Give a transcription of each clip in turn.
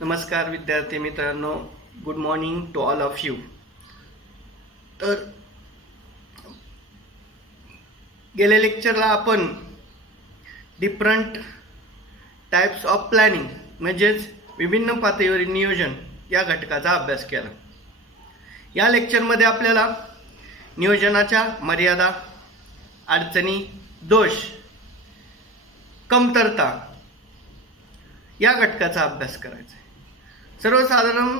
नमस्कार विद्यार्थी मित्रांनो, good morning to all of you. तर गेल्या लेक्चरला आपण डिफरंट टाइप्स ऑफ प्लॅनिंग म्हणजेच विभिन्न पातळीवरील नियोजन या घटकाचा अभ्यास केला. या लेक्चरमध्ये आपल्याला नियोजनाच्या मर्यादा, अडचणी, दोष, कमतरता या घटकाचा अभ्यास करायचा आहे. सर्वसाधारण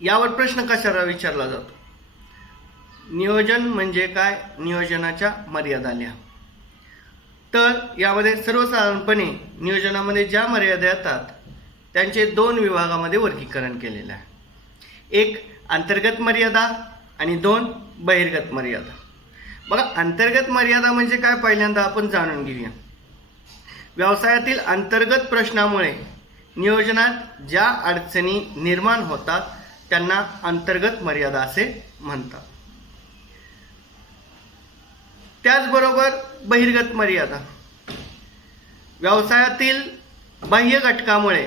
यावर प्रश्न कशाला विचारला जातो? नियोजन म्हणजे काय, नियोजनाच्या मर्यादा लिहा. तर यामध्ये सर्वसाधारणपणे नियोजनामध्ये ज्या मर्यादा येतात त्यांचे दोन विभागामध्ये वर्गीकरण केलेले आहे. एक अंतर्गत मर्यादा आणि दोन बहिर्गत मर्यादा. बघा, अंतर्गत मर्यादा म्हणजे काय पहिल्यांदा आपण जाणून घेऊया. व्यवसायातील अंतर्गत प्रश्नामुळे नियोजनात ज्या अडचणी निर्माण होतात त्यांना अंतर्गत मर्यादा असे म्हणतात. त्याचबरोबर बहिर्गत मर्यादा, व्यवसायातील बाह्य घटकामुळे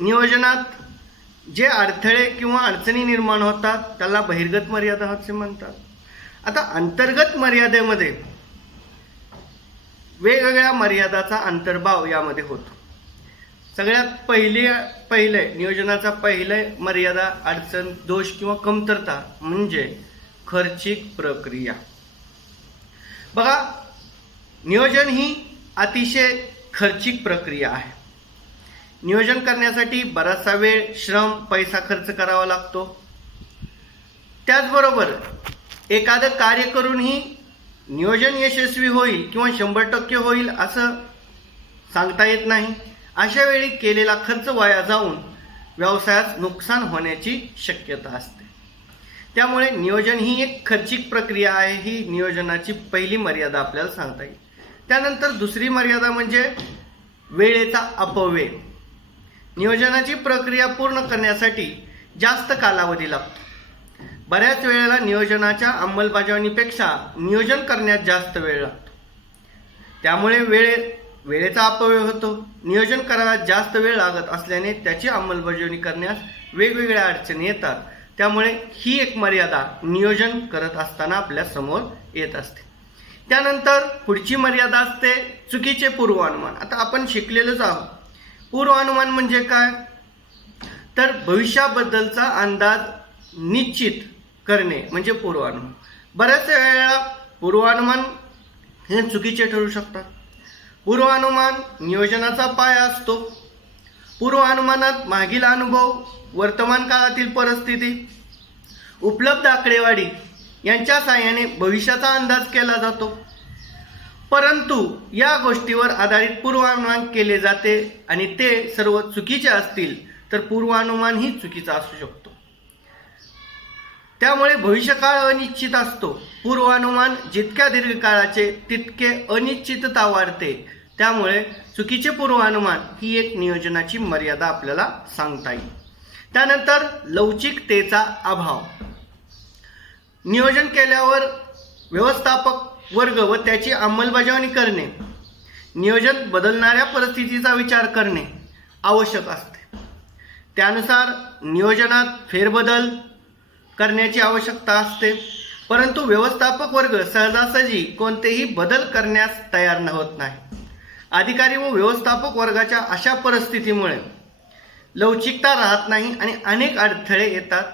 नियोजनात जे अडथळे किंवा अडचणी निर्माण होतात त्याला बहिर्गत मर्यादा असे म्हणतात. आता अंतर्गत मर्यादेमध्ये वेगवेगळ्या मर्यादाचा अंतर्भाव यामध्ये होतो. सगळ्यात पहिले नियोजनाचा पहिले मर्यादा, अडचण, दोष किंवा कमतरता म्हणजे खर्चिक प्रक्रिया. बघा, नियोजन ही अतिशय खर्चिक प्रक्रिया आहे. नियोजन करण्यासाठी बराचसा वेळ, श्रम, पैसा खर्च करावा लागतो. त्याचबरोबर एखादं कार्य करूनही नियोजन यशस्वी होईल किंवा 100% होईल असं सांगता येत नाही. अशा वेळी केलेला खर्च वाया जाऊन व्यवसायात नुकसान होण्याची शक्यता असते. त्यामुळे नियोजन ही एक खर्चिक प्रक्रिया आहे. ही नियोजनाची पहिली मर्यादा आपल्याला सांगता येईल. त्यानंतर दुसरी मर्यादा म्हणजे वेळेचा अपव्यय. नियोजनाची प्रक्रिया पूर्ण करण्यासाठी जास्त कालावधी लागतो. बऱ्याच वेळेला नियोजनाच्या अंमलबजावणीपेक्षा नियोजन करण्यात जास्त वेळ लागतो. त्यामुळे वेळेचा अपव्यय होतो. नियोजन करायला जास्त वेळ लागत असल्याने त्याची अंमलबजावणी करण्यास वेगवेगळ्या अडचणी येतात. त्यामुळे ही एक मर्यादा नियोजन करत असताना आपल्या समोर येत असते. त्यानंतर पुढची मर्यादा असते चुकीचे पूर्वानुमान. आता आपण शिकलेलोच आहोत. पूर्वानुमान म्हणजे काय, तर भविष्याबद्दलचा अंदाज निश्चित करणे म्हणजे पूर्वानुमान. बऱ्याच वेळेला पूर्वानुमान हे चुकीचे ठरू शकतात. पूर्वानुमान नियोजनाचा पाया असतो. पूर्वानुमानात मागील अनुभव, वर्तमान काळातील परिस्थिती, उपलब्ध आकडेवारी यांच्या साहाय्याने भविष्याचा अंदाज केला जातो. परंतु या गोष्टीवर आधारित पूर्वानुमान केले जाते आणि ते सर्व चुकीचे असतील तर पूर्वानुमान ही चुकीचा असू शकतो. त्यामुळे भविष्यकाळ अनिश्चित असतो. पूर्वानुमान जितक्या दीर्घकाळाचे तितके अनिश्चितता वाढते. त्यामुळे चुकीचे पूर्वानुमान ही एक नियोजनाची मर्यादा आपल्याला सांगता येईल. त्यानंतर लवचिकतेचा अभाव. नियोजन केल्यावर व्यवस्थापक वर्ग व त्याची अंमलबजावणी करणे, नियोजन बदलणाऱ्या परिस्थितीचा विचार करणे आवश्यक असते. त्यानुसार नियोजनात फेरबदल करण्याची आवश्यकता असते. परंतु व्यवस्थापक वर्ग सहजासहजी कोणतेही बदल करण्यास तयार होत नाही. अधिकारी व व्यवस्थापक वर्गाच्या अशा परिस्थितीमुळे लवचिकता राहत नाही आणि अनेक अडथळे येतात.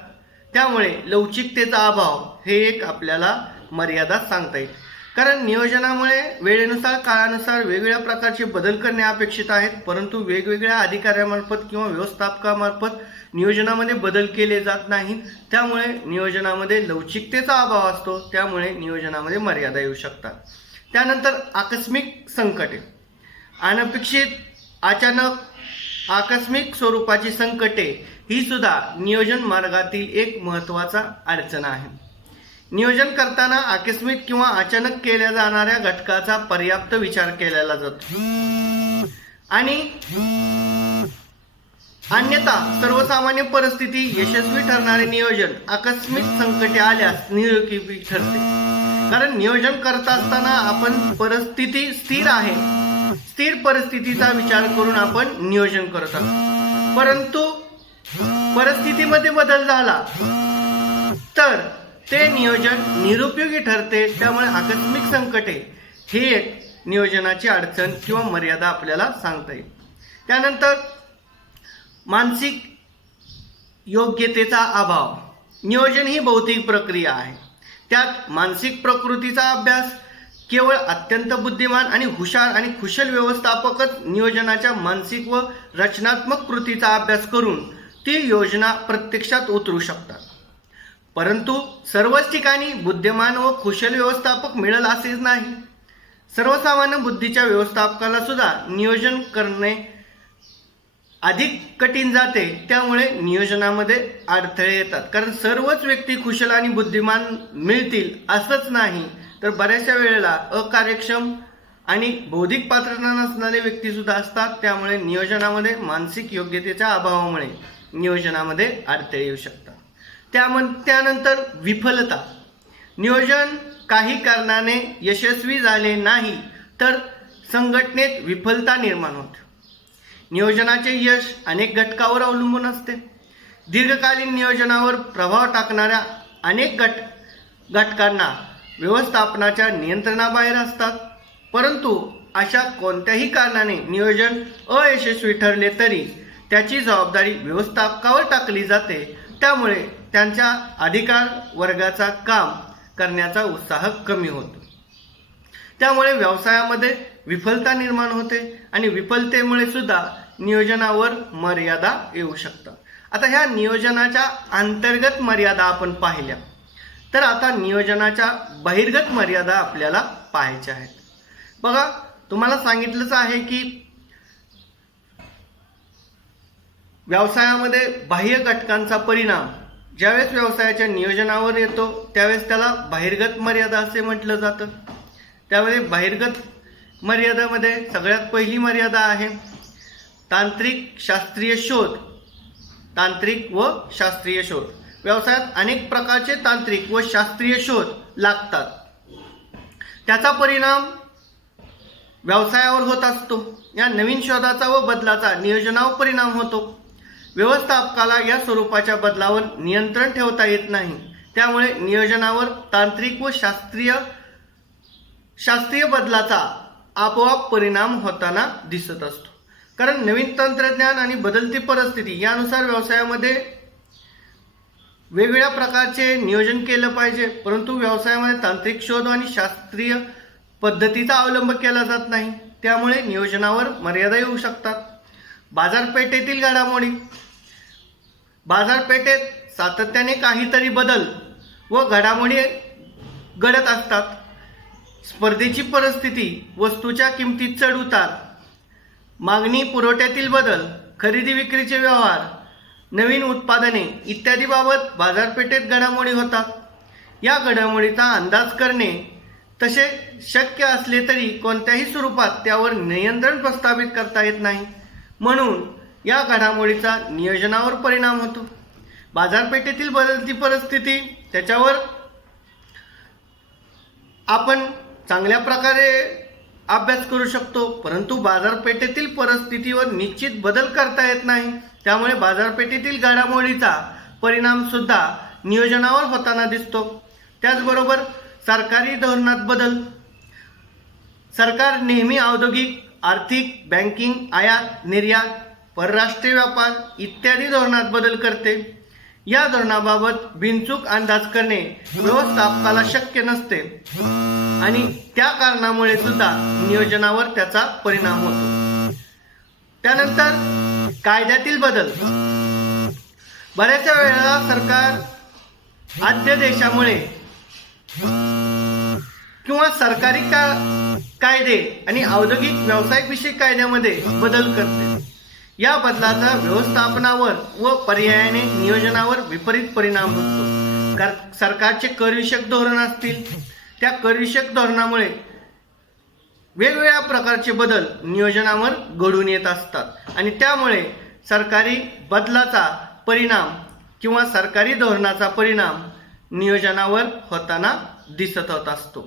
त्यामुळे लवचिकतेचा अभाव हे एक आपल्याला मर्यादा सांगता येईल. कारण नियोजनामुळे वेळेनुसार, काळानुसार वेगवेगळ्या प्रकारचे बदल करणे अपेक्षित आहेत. परंतु वेगवेगळ्या अधिकाऱ्यामार्फत किंवा व्यवस्थापकामार्फत नियोजनामध्ये बदल केले जात नाहीत. त्यामुळे नियोजनामध्ये लवचिकतेचा अभाव असतो. त्यामुळे नियोजनामध्ये मर्यादा येऊ शकतात. त्यानंतर आकस्मिक संकटे. अनपेक्षित, अचानक, आकस्मिक स्वरूपाची संकटे ही सुद्धा नियोजन मार्गातील एक महत्त्वाचा अडचण आहे. नियोजन करताना आकस्मिक किंवा अचानक केल्या जाणाऱ्या घटकाचा पर्याप्त विचार केला जातो आणि अन्यथा सर्वसामान्य परिस्थिती यशस्वी ठरणारे नियोजन आकस्मिक संकटे आल्यास निरुपयोगी ठरते. कारण नियोजन करत असताना आपण परिस्थिती स्थिर आहे, स्थिर परिस्थितीचा विचार करून आपण नियोजन करत आहोत. परंतु परिस्थितीमध्ये बदल झाला तर ते नियोजन निरुपयोगी ठरते. त्यामुळे आकस्मिक संकटे ही एक नियोजनाची अडचण किंवा मर्यादा आपल्याला सांगता येईल. त्यानंतर मानसिक योग्यतेचा अभाव. नियोजन ही भौतिक प्रक्रिया आहे. त्यात मानसिक प्रकृतीचा अभ्यास केवळ अत्यंत बुद्धिमान आणि हुशार आणि कुशल व्यवस्थापकच नियोजनाच्या मानसिक व रचनात्मक कृतीचा अभ्यास करून ती योजना प्रत्यक्षात उतरू शकतात. परंतु सर्वच ठिकाणी बुद्धिमान व कुशल व्यवस्थापक मिळेल असेच नाही. सर्वसामान्य बुद्धीच्या व्यवस्थापकाला सुद्धा नियोजन करणे अधिक कठीण जाते. त्यामुळे नियोजनामध्ये अडथळे येतात. कारण सर्वच व्यक्ती कुशल आणि बुद्धिमान मिळतील असंच नाही, तर बऱ्याचशा वेळेला अकार्यक्षम आणि बौद्धिक पात्रता नसणारे व्यक्ती सुद्धा असतात. त्यामुळे नियोजनामध्ये मानसिक योग्यतेच्या अभावामुळे नियोजनामध्ये अडथळे येऊ शकतात. त्यानंतर विफलता. नियोजन काही कारणाने यशस्वी झाले नाही तर संघटनेत विफलता निर्माण होते. नियोजनाचे यश अनेक घटकावर अवलंबून असते. दीर्घकालीन नियोजनावर प्रभाव टाकणाऱ्या अनेक घटकांना व्यवस्थापनाच्या नियंत्रणाबाहेर असतात. परंतु अशा कोणत्याही कारणाने नियोजन अयशस्वी ठरले तरी त्याची जबाबदारी व्यवस्थापकावर टाकली जाते. त्यामुळे त्यांच्या अधिकार वर्गाचा काम करण्याचा उत्साह कमी होतो. त्यामुळे व्यवसायामध्ये विफलता निर्माण होते आणि विफलतेमुळे सुद्धा नियोजनावर मर्यादा येऊ शकतात. आता ह्या नियोजनाच्या अंतर्गत मर्यादा आपण पाहिल्या, तर आता नियोजनाच्या बहिर्गत मर्यादा आपल्याला पाहायच्या आहेत. बघा, तुम्हाला सांगितलंच आहे की व्यवसायामध्ये बाह्य घटकांचा परिणाम ज्यावेळेस व्यवसायाच्या नियोजनावर येतो त्यावेळेस त्याला बहिर्गत मर्यादा असे म्हटलं जातं. त्यावेळेस बहिर्गत मर्यादेमध्ये सगळ्यात पहिली मर्यादा आहे तांत्रिक शास्त्रीय शोध. तांत्रिक व शास्त्रीय शोध. व्यवसायात अनेक प्रकारचे तांत्रिक व शास्त्रीय शोध लागतात. त्याचा परिणाम व्यवसायावर होत असतो. या नवीन शोधाचा व बदलाचा नियोजनावर परिणाम होतो. व्यवस्थापकाला या स्वरूपाच्या बदलावर नियंत्रण ठेवता येत नाही. त्यामुळे नियोजनावर तांत्रिक व शास्त्रीय बदलाचा आपोआप परिणाम होताना दिसत असतो. कारण नवीन तंत्रज्ञान आणि बदलती परिस्थिती यानुसार व्यवसायामध्ये वेगवेगळ्या प्रकारचे नियोजन केलं पाहिजे. परंतु व्यवसायामध्ये तांत्रिक शोध आणि शास्त्रीय पद्धतीचा अवलंब केला जात नाही. त्यामुळे नियोजनावर मर्यादा येऊ शकतात. बाजारपेठेतील घडामोडी. बाजारपेठेत सातत्याने काहीतरी बदल व घडामोडी घडत असतात. स्पर्धेची परिस्थिती, वस्तूच्या किमतीत चढ उतार, मागणी पुरवठ्यातील बदल, खरेदी विक्रीचे व्यवहार, नवीन उत्पादने इत्यादी बाबत बाजारपेठेत घडामोडी होतात. या घडामोडीचा अंदाज करणे तसे शक्य असले तरी कोणत्याही स्वरूपात त्यावर नियंत्रण प्रस्थापित करता येत नाही. म्हणून या घडामोडीचा नियोजनावर परिणाम होतो. बाजारपेठेतील बदलती परिस्थिती त्याच्यावर आपण चांगल्या प्रकारे अभ्यास करू शकतो. परंतु बाजारपेठेतील परिस्थितीवर निश्चित बदल करता येत नाही. त्यामुळे बाजारपेठेतील घडामोडीचा परिणाम सुद्धा नियोजनावर होताना दिसतो. त्याचबरोबर सरकारी धोरणात बदल. सरकार नेहमी औद्योगिक, आर्थिक, बँकिंग, आयात निर्यात, परराष्ट्रीय व्यापार इत्यादी धोरणात बदल करते. या धोरणाबाबत बिनचूक अंदाज करणे व्यवस्थापकाला शक्य नसते आणि त्या कारणामुळे सुद्धा नियोजनावर त्याचा परिणाम होतो. त्यानंतर कायद्यातील बदल. बऱ्याचशा वेळेला सरकार अध्यादेशामुळे किंवा सरकारी कायदे आणि औद्योगिक व्यावसायिक विषयक कायद्यामध्ये बदल करते. या बदलाचा व्यवस्थापनावर व पर्यायाने नियोजनावर विपरीत परिणाम होतो. सरकारचे करविषयक धोरण असतील, त्या करविषयक धोरणामुळे वेगवेगळ्या प्रकारचे बदल नियोजनावर घडून येत असतात आणि त्यामुळे सरकारी बदलाचा परिणाम किंवा सरकारी धोरणाचा परिणाम नियोजनावर होताना दिसत होत असतो.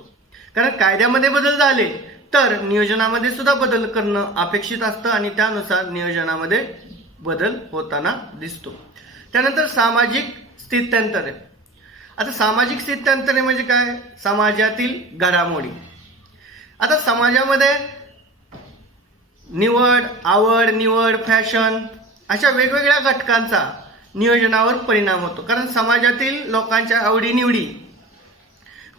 कारण कायद्यामध्ये बदल झाले तर नियोजनामध्ये सुद्धा बदल करणं अपेक्षित असतं आणि त्यानुसार नियोजनामध्ये बदल होताना दिसतो. त्यानंतर सामाजिक स्थित्यंतरे. आता सामाजिक स्थित्यंतरे म्हणजे काय? समाजातील घडामोडी. आता समाजामध्ये आवड निवड, फॅशन अशा वेगवेगळ्या घटकांचा नियोजनावर परिणाम होतो. कारण समाजातील लोकांच्या आवडीनिवडी,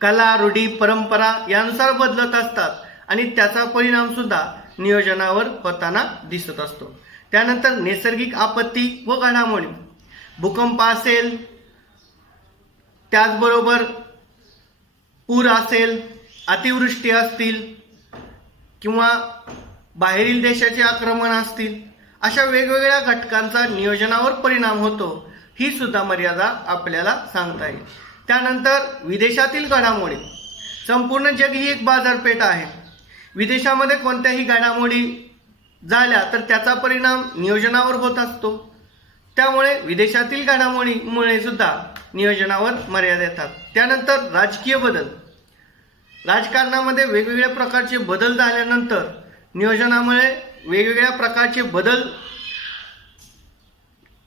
कला, रूढी, परंपरा यानुसार बदलत असतात आणि त्याचा परिणाम सुद्धा नियोजनावर होताना दिसत असतो. त्यानंतर नैसर्गिक आपत्ती व घडामोडी. भूकंप असेल, त्याचबरोबर पूर असेल, अतिवृष्टी असतील किंवा बाहेरील देशाचे आक्रमण असतील, अशा वेगवेगळ्या घटकांचा नियोजनावर परिणाम होतो. ही सुद्धा मर्यादा आपल्याला सांगता येईल. त्यानंतर विदेशातील घडामोडी. संपूर्ण जग ही एक बाजारपेठ आहे. विदेशामध्ये कोणत्याही घडामोडी झाल्या तर त्याचा परिणाम नियोजनावर होत असतो. त्यामुळे विदेशातील घडामोडीमुळे सुद्धा नियोजनावर मर्यादा येतात. त्यानंतर राजकीय बदल. राजकारणामध्ये वेगवेगळ्या प्रकारचे बदल झाल्यानंतर नियोजनामुळे वेगवेगळ्या प्रकारचे बदल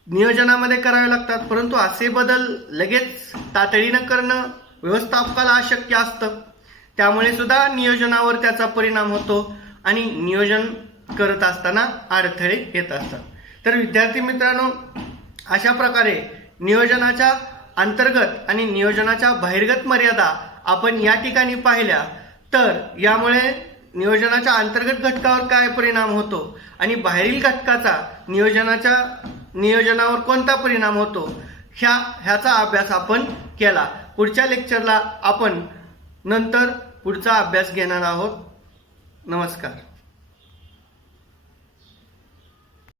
नियोजनामध्ये करावे लागतात. परंतु असे बदल लगेच तातडीनं करणं व्यवस्थापकाला अशक्य असतं. त्यामुळे सुद्धा नियोजनावर त्याचा परिणाम होतो आणि नियोजन करत असताना अडथळे येत असतात. तर विद्यार्थी मित्रांनो, अशा प्रकारे नियोजनाच्या अंतर्गत आणि नियोजनाच्या बाहेरगत मर्यादा आपण या ठिकाणी पाहिल्या. तर यामुळे नियोजनाच्या अंतर्गत घटकावर काय परिणाम होतो आणि बाहेरील घटकाचा नियोजनावर कोणता परिणाम होतो ह्याचा अभ्यास आपण केला. पुढच्या लेक्चरला आपण नंतर पुढचा अभ्यास घेणार आहोत. नमस्कार.